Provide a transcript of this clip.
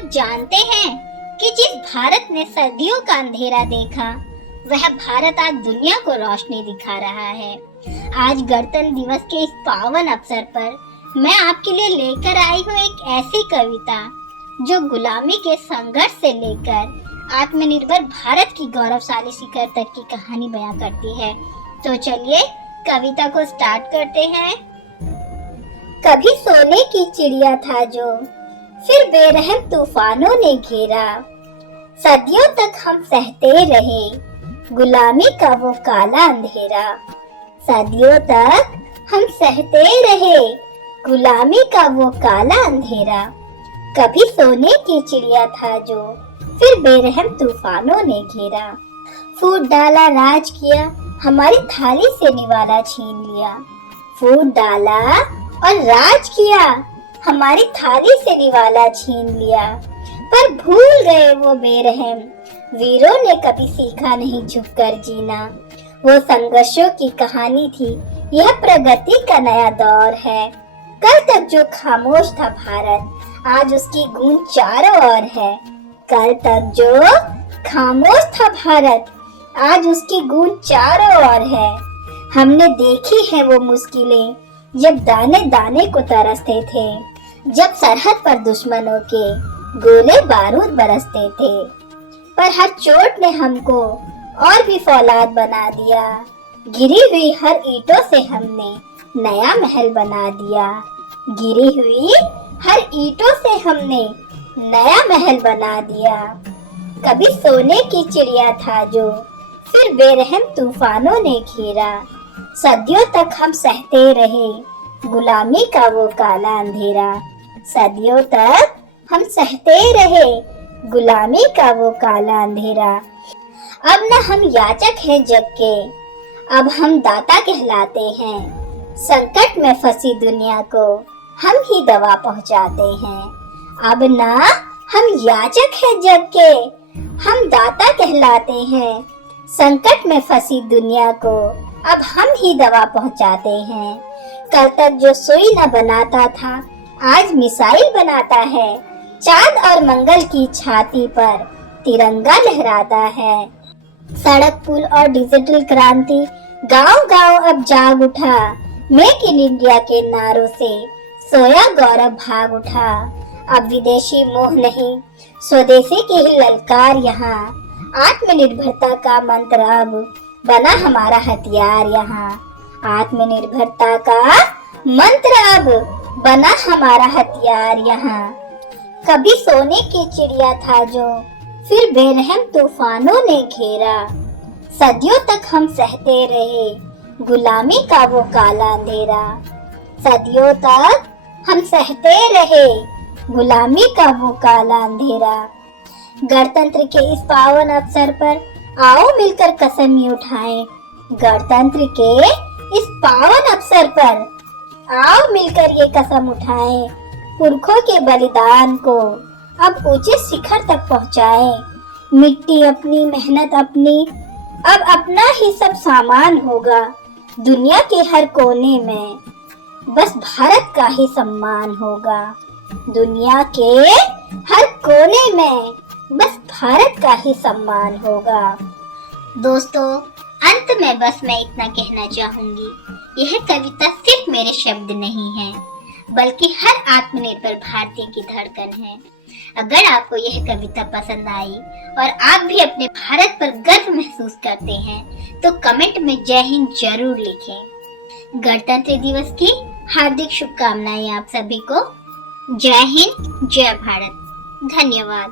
आप जानते हैं कि जिस भारत ने सदियों का अंधेरा देखा, वह भारत आज दुनिया को रोशनी दिखा रहा है। आज गणतंत्र दिवस के इस पावन अवसर पर मैं आपके लिए लेकर आई हूँ एक ऐसी कविता जो गुलामी के संघर्ष से लेकर आत्मनिर्भर भारत की गौरवशाली शिखर तक की कहानी बयां करती है। तो चलिए कविता को स्टार्ट करते हैं। कभी सोने की चिड़िया था जो फिर बेरहम तूफानों ने घेरा, सदियों तक हम सहते रहे गुलामी का वो काला अंधेरा। सदियों तक हम सहते रहे गुलामी का वो काला अंधेरा। कभी सोने की चिड़िया था जो फिर बेरहम तूफानों ने घेरा। फूट डाला राज किया, हमारी थाली से निवाला छीन लिया। फूट डाला और राज किया, हमारी थाली से निवाला छीन लिया। पर भूल गए वो बेरहम वीरों ने कभी सीखा नहीं झुककर जीना। वो संघर्षों की कहानी थी, यह प्रगति का नया दौर है। कल तक जो खामोश था भारत, आज उसकी गूंज चारों ओर है। कल तक जो खामोश था भारत, आज उसकी गूंज चारों ओर है। हमने देखी है वो मुश्किलें जब दाने दाने को तरसते थे, जब सरहद पर दुश्मनों के गोले बारूद बरसते थे। पर हर चोट ने हमको और भी फौलाद बना दिया। गिरी हुई हर ईंटों से हमने नया महल बना दिया। गिरी हुई हर ईंटों से हमने नया महल बना दिया। कभी सोने की चिड़िया था जो फिर बेरहम तूफानों ने घेरा। सदियों तक हम सहते रहे गुलामी का वो काला अंधेरा। सदियों तक हम सहते रहे गुलामी का वो काला अंधेरा। अब न हम याचक हैं जग के, अब हम दाता कहलाते हैं। संकट में फंसी दुनिया को हम ही दवा पहुंचाते हैं। अब ना हम याचक हैं जग के, हम दाता कहलाते हैं। संकट में फंसी दुनिया को अब हम ही दवा पहुंचाते हैं। कल तक जो सुई न बनाता था, आज मिसाइल बनाता है। चांद और मंगल की छाती पर तिरंगा लहराता है। सड़क पुल और डिजिटल क्रांति गांव-गांव अब जाग उठा। मेक इन इंडिया के नारों से सोया गौरव भाग उठा। अब विदेशी मोह नहीं, स्वदेशी की ही ललकार यहाँ। आत्मनिर्भरता का मंत्र अब बना हमारा हथियार यहाँ। आत्मनिर्भरता का मंत्र अब बना हमारा हथियार यहाँ। कभी सोने की चिड़िया था जो फिर बेरहम तूफानों ने घेरा। सदियों तक हम सहते रहे गुलामी का वो काला अंधेरा। सदियों तक हम सहते रहे गुलामी का वो काला अंधेरा। गणतंत्र के इस पावन अवसर पर आओ मिलकर कसम ये उठाएं। गणतंत्र के इस पावन अवसर पर आओ मिलकर ये कसम उठाएं। पुरखों के बलिदान को अब ऊंचे शिखर तक पहुंचाएं। मिट्टी अपनी, मेहनत अपनी, अब अपना ही सब सामान होगा। दुनिया के हर कोने में बस भारत का ही सम्मान होगा। दुनिया के हर कोने में बस भारत का ही सम्मान होगा। दोस्तों, अंत में बस मैं इतना कहना चाहूंगी, यह कविता सिर्फ मेरे शब्द नहीं है, बल्कि हर आत्मनिर्भर भारतीय की धड़कन है। अगर आपको यह कविता पसंद आई और आप भी अपने भारत पर गर्व महसूस करते हैं, तो कमेंट में जय हिंद जरूर लिखें। गणतंत्र दिवस की हार्दिक शुभकामनाएं आप सभी को। जय हिंद, जय भारत। धन्यवाद।